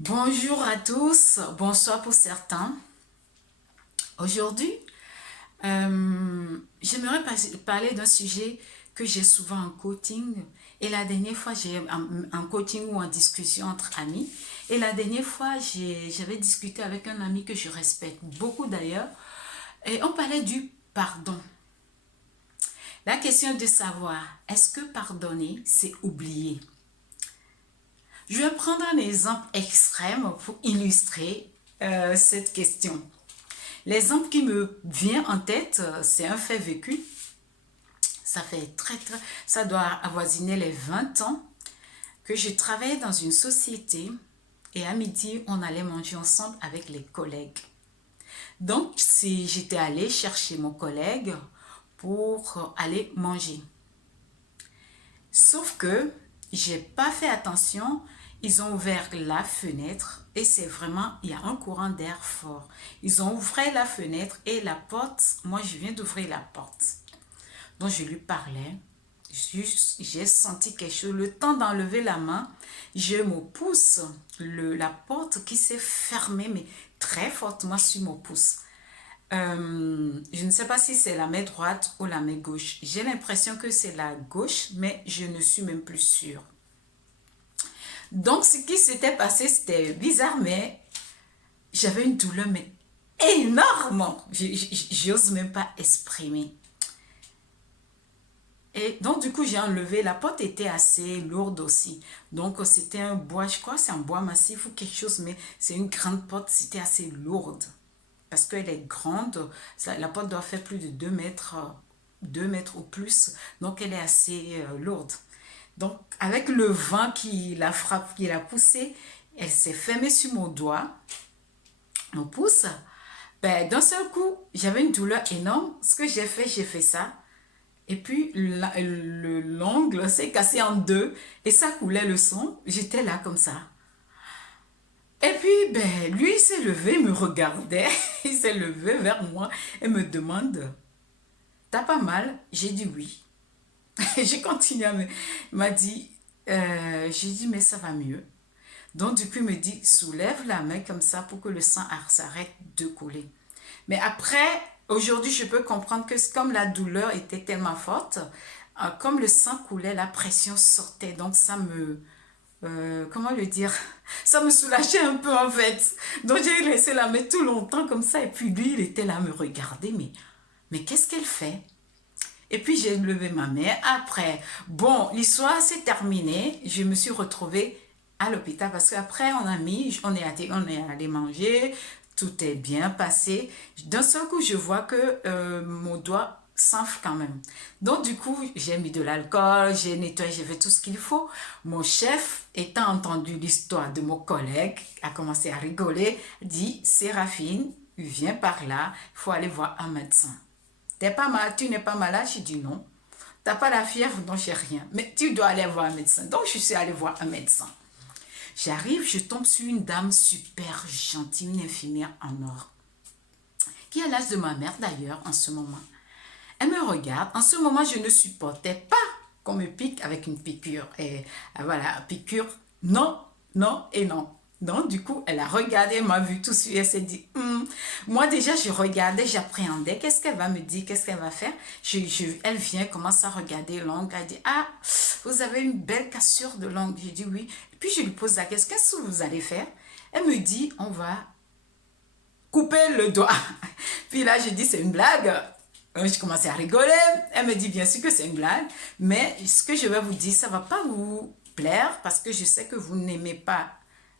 Bonjour à tous, bonsoir pour certains. Aujourd'hui, j'aimerais parler d'un sujet que j'ai souvent en coaching. Et la dernière fois, j'ai en coaching ou en discussion entre amis. Et la dernière fois, j'avais discuté avec un ami que je respecte beaucoup d'ailleurs. Et on parlait du pardon. La question est de savoir, est-ce que pardonner, c'est oublier? Je vais prendre un exemple extrême pour illustrer cette question. L'exemple qui me vient en tête, c'est un fait vécu. Ça doit avoisiner les 20 ans que je travaillais dans une société et à midi, on allait manger ensemble avec les collègues. Donc, si j'étais allée chercher mon collègue pour aller manger. Sauf que j'ai pas fait attention, ils ont ouvert la fenêtre et c'est vraiment, il y a un courant d'air fort. Ils ont ouvert la fenêtre et la porte, moi je viens d'ouvrir la porte. Donc je lui parlais, j'ai senti quelque chose, le temps d'enlever la main, je me pousse, la porte qui s'est fermée mais très fortement sur mon pouce. Je ne sais pas si c'est la main droite ou la main gauche. J'ai l'impression que c'est la gauche, mais je ne suis même plus sûre. Donc, ce qui s'était passé, c'était bizarre, mais j'avais une douleur, mais énorme. J'ose même pas exprimer. Et donc, du coup, j'ai enlevé. La porte était assez lourde aussi. Donc, c'était un bois, je crois, c'est un bois massif ou quelque chose, mais c'est une grande porte, c'était assez lourde. Parce qu'elle est grande, la porte doit faire plus de 2 mètres ou plus, donc elle est assez lourde. Donc avec le vent qui la frappe, qui l'a poussée, elle s'est fermée sur mon doigt, mon pouce. Ben, d'un seul coup, j'avais une douleur énorme. Ce que j'ai fait ça. Et puis l'ongle s'est cassé en deux et ça coulait le sang. J'étais là comme ça. Et puis, ben, lui, il s'est levé, il me regardait, il s'est levé vers moi et me demande, t'as pas mal? J'ai dit oui. J'ai continué il m'a dit, j'ai dit, mais ça va mieux. Donc, du coup, il me dit, soulève la main comme ça pour que le sang s'arrête de couler. Mais après, aujourd'hui, je peux comprendre que comme la douleur était tellement forte, comme le sang coulait, la pression sortait. Donc, comment le dire, ça me soulageait un peu en fait. Donc j'ai laissé la mettre tout longtemps comme ça et puis lui il était là à me regarder, mais qu'est-ce qu'elle fait? Et puis j'ai levé ma main. Après, bon, l'histoire s'est terminée, je me suis retrouvée à l'hôpital parce qu'après on est allé manger, tout est bien passé. D'un seul coup je vois que mon doigt s'enfle quand même. Donc du coup, j'ai mis de l'alcool, j'ai nettoyé, j'ai fait tout ce qu'il faut. Mon chef, étant entendu l'histoire de mon collègue, a commencé à rigoler, dit, Séraphine, viens par là, il faut aller voir un médecin. T'es pas mal, tu n'es pas malade? J'ai dit non. T'as pas la fièvre? Non, j'ai rien. Mais tu dois aller voir un médecin. Donc je suis allée voir un médecin. J'arrive, je tombe sur une dame super gentille, une infirmière en or, qui a l'âge de ma mère d'ailleurs en ce moment. Elle me regarde. En ce moment, je ne supportais pas qu'on me pique avec une piqûre. Et voilà, piqûre, non, non et non. Donc, du coup, elle a regardé, elle m'a vu tout de suite, elle s'est dit, moi déjà, je regardais, j'appréhendais, qu'est-ce qu'elle va me dire, qu'est-ce qu'elle va faire. Elle vient, commence à regarder l'ongle, elle dit, ah, vous avez une belle cassure de l'ongle. J'ai dit oui. Et puis, je lui pose la question, qu'est-ce que vous allez faire? Elle me dit, on va couper le doigt. Puis là, je dis, c'est une blague. Je commençais à rigoler. Elle me dit, bien sûr que c'est une blague, mais ce que je vais vous dire, ça ne va pas vous plaire parce que je sais que vous n'aimez pas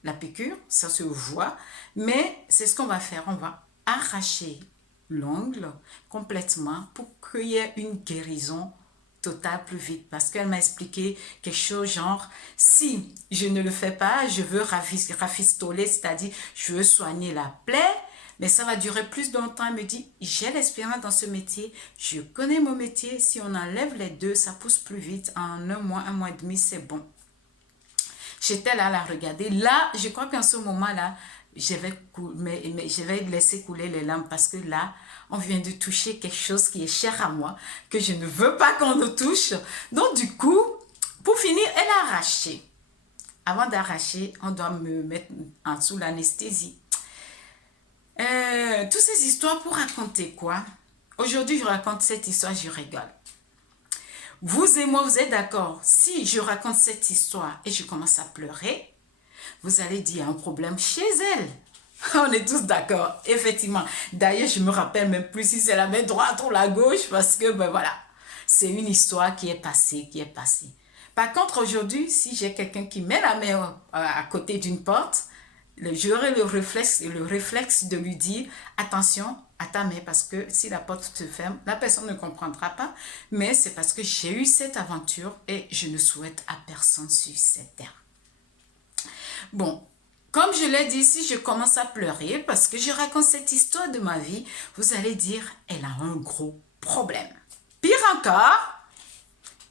la piqûre, ça se voit, mais c'est ce qu'on va faire. On va arracher l'ongle complètement pour qu'il y ait une guérison totale plus vite. Parce qu'elle m'a expliqué quelque chose genre, si je ne le fais pas, je veux rafistoler, c'est-à-dire je veux soigner la plaie, mais ça va durer plus longtemps. Elle me dit, j'ai l'expérience dans ce métier, je connais mon métier, si on enlève les deux, ça pousse plus vite. En un mois et demi, c'est bon. J'étais là à la regarder. Là, je crois qu'en ce moment-là, je vais laisser couler les larmes parce que là, on vient de toucher quelque chose qui est cher à moi, que je ne veux pas qu'on nous touche. Donc, du coup, pour finir, elle a arraché. avant d'arracher, on doit me mettre sous l'anesthésie. Toutes ces histoires pour raconter quoi? Aujourd'hui, je raconte cette histoire, je rigole. Vous et moi, vous êtes d'accord? Si je raconte cette histoire et je commence à pleurer, vous allez dire, il y a un problème chez elle. On est tous d'accord, effectivement. D'ailleurs, je me rappelle même plus si c'est la main droite ou la gauche parce que, ben voilà, c'est une histoire qui est passée, Par contre, aujourd'hui, si j'ai quelqu'un qui met la main à côté d'une porte, j'aurai le réflexe de lui dire, attention à ta main parce que si la porte se ferme, la personne ne comprendra pas, mais c'est parce que j'ai eu cette aventure et je ne souhaite à personne sur cette terre. Bon, comme je l'ai dit, si je commence à pleurer parce que je raconte cette histoire de ma vie, vous allez dire, elle a un gros problème. Pire encore,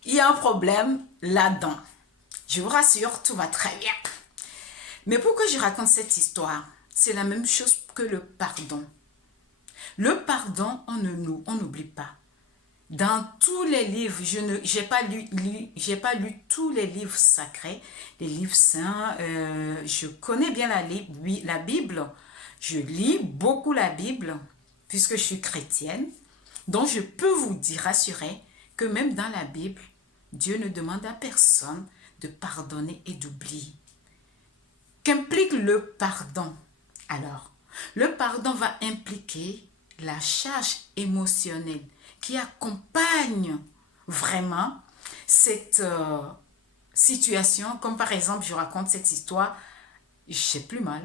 il y a un problème là-dedans. Je vous rassure, tout va très bien. Mais pourquoi je raconte cette histoire? C'est la même chose que le pardon. Le pardon, on n'oublie pas. Dans tous les livres, je n'ai pas lu tous les livres sacrés, les livres saints. Je connais bien la Bible. Je lis beaucoup la Bible puisque je suis chrétienne. Donc, je peux vous dire, rassurer, que même dans la Bible, Dieu ne demande à personne de pardonner et d'oublier. Qu'implique le pardon? Alors, le pardon va impliquer la charge émotionnelle qui accompagne vraiment cette situation. Comme par exemple, je raconte cette histoire, j'ai plus mal.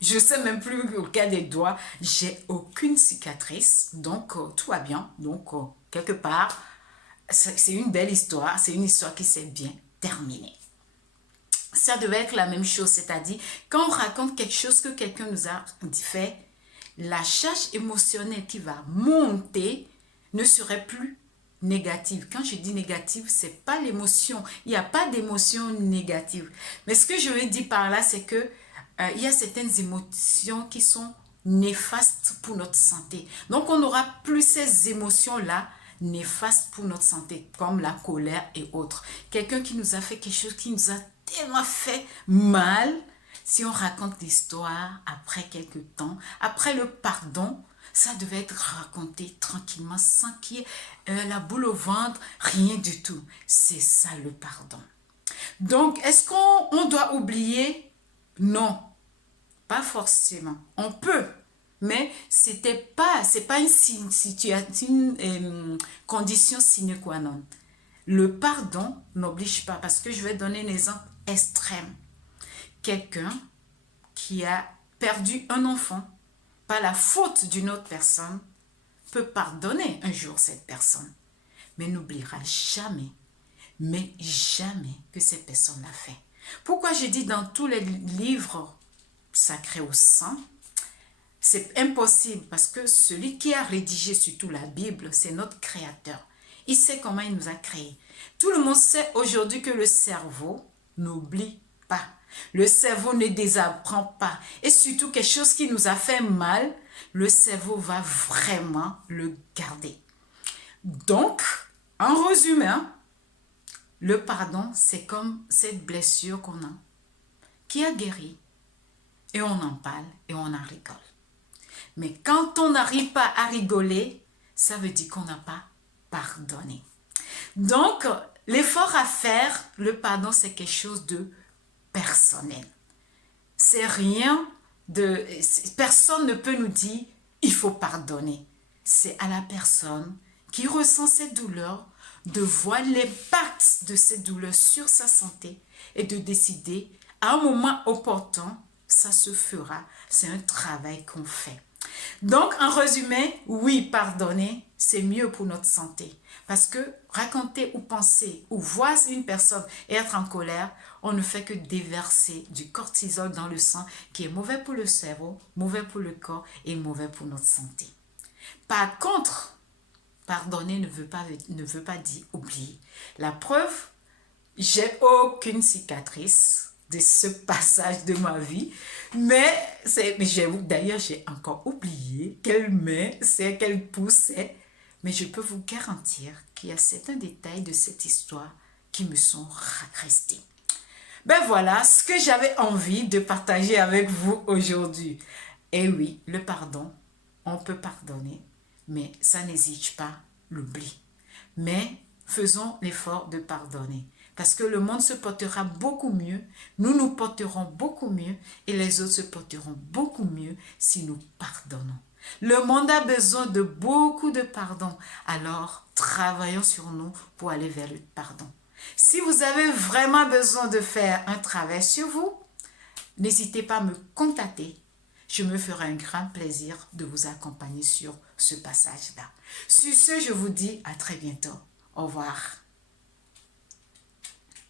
Je ne sais même plus au cas des doigts, j'ai aucune cicatrice, donc tout va bien. Donc, quelque part, c'est une belle histoire, c'est une histoire qui s'est bien terminée. Ça devait être la même chose, c'est-à-dire quand on raconte quelque chose que quelqu'un nous a fait, la charge émotionnelle qui va monter ne serait plus négative. Quand je dis négative, c'est pas l'émotion. Il n'y a pas d'émotion négative. Mais ce que je veux dire par là, c'est que il y a certaines émotions qui sont néfastes pour notre santé. Donc, on n'aura plus ces émotions-là néfastes pour notre santé, comme la colère et autres. Quelqu'un qui nous a fait quelque chose qui nous a tellement fait mal, si on raconte l'histoire après quelques temps, après le pardon, ça devait être raconté tranquillement, sans qu'il y ait la boule au ventre, rien du tout. C'est ça le pardon. Donc, est-ce qu'on doit oublier? Non, pas forcément. On peut, mais c'est pas une condition sine qua non. Le pardon n'oblige pas, parce que je vais donner un exemple extrême. Quelqu'un qui a perdu un enfant par la faute d'une autre personne peut pardonner un jour cette personne, mais n'oubliera jamais, mais jamais que cette personne l'a fait. Pourquoi je dis dans tous les livres sacrés au sang, c'est impossible parce que celui qui a rédigé surtout la Bible, c'est notre Créateur. Il sait comment il nous a créés. Tout le monde sait aujourd'hui que le cerveau n'oublie pas. Le cerveau ne désapprend pas. Et surtout quelque chose qui nous a fait mal, le cerveau va vraiment le garder. Donc, en résumé, le pardon, c'est comme cette blessure qu'on a, qui a guéri. Et on en parle et on en rigole. Mais quand on n'arrive pas à rigoler, ça veut dire qu'on n'a pas pardonné. Donc, l'effort à faire, le pardon, c'est quelque chose de personnel. C'est rien de... Personne ne peut nous dire, il faut pardonner. C'est à la personne qui ressent cette douleur de voir l'impact de cette douleur sur sa santé et de décider à un moment opportun, ça se fera. C'est un travail qu'on fait. Donc, en résumé, oui, pardonner, c'est mieux pour notre santé. Parce que raconter ou penser ou voir une personne être en colère, on ne fait que déverser du cortisol dans le sang qui est mauvais pour le cerveau, mauvais pour le corps et mauvais pour notre santé. Par contre, pardonner ne veut pas dire oublier. La preuve, j'ai aucune cicatrice de ce passage de ma vie, mais d'ailleurs j'ai encore oublié quelle main c'est, quel pouce c'est, mais je peux vous garantir qu'il y a certains détails de cette histoire qui me sont restés. Ben voilà ce que j'avais envie de partager avec vous aujourd'hui. Et oui, le pardon, on peut pardonner, mais ça n'hésite pas l'oubli. Mais faisons l'effort de pardonner. Parce que le monde se portera beaucoup mieux, nous nous porterons beaucoup mieux et les autres se porteront beaucoup mieux si nous pardonnons. Le monde a besoin de beaucoup de pardon. Alors, travaillons sur nous pour aller vers le pardon. Si vous avez vraiment besoin de faire un travail sur vous, n'hésitez pas à me contacter. Je me ferai un grand plaisir de vous accompagner sur ce passage-là. Sur ce, je vous dis à très bientôt. Au revoir.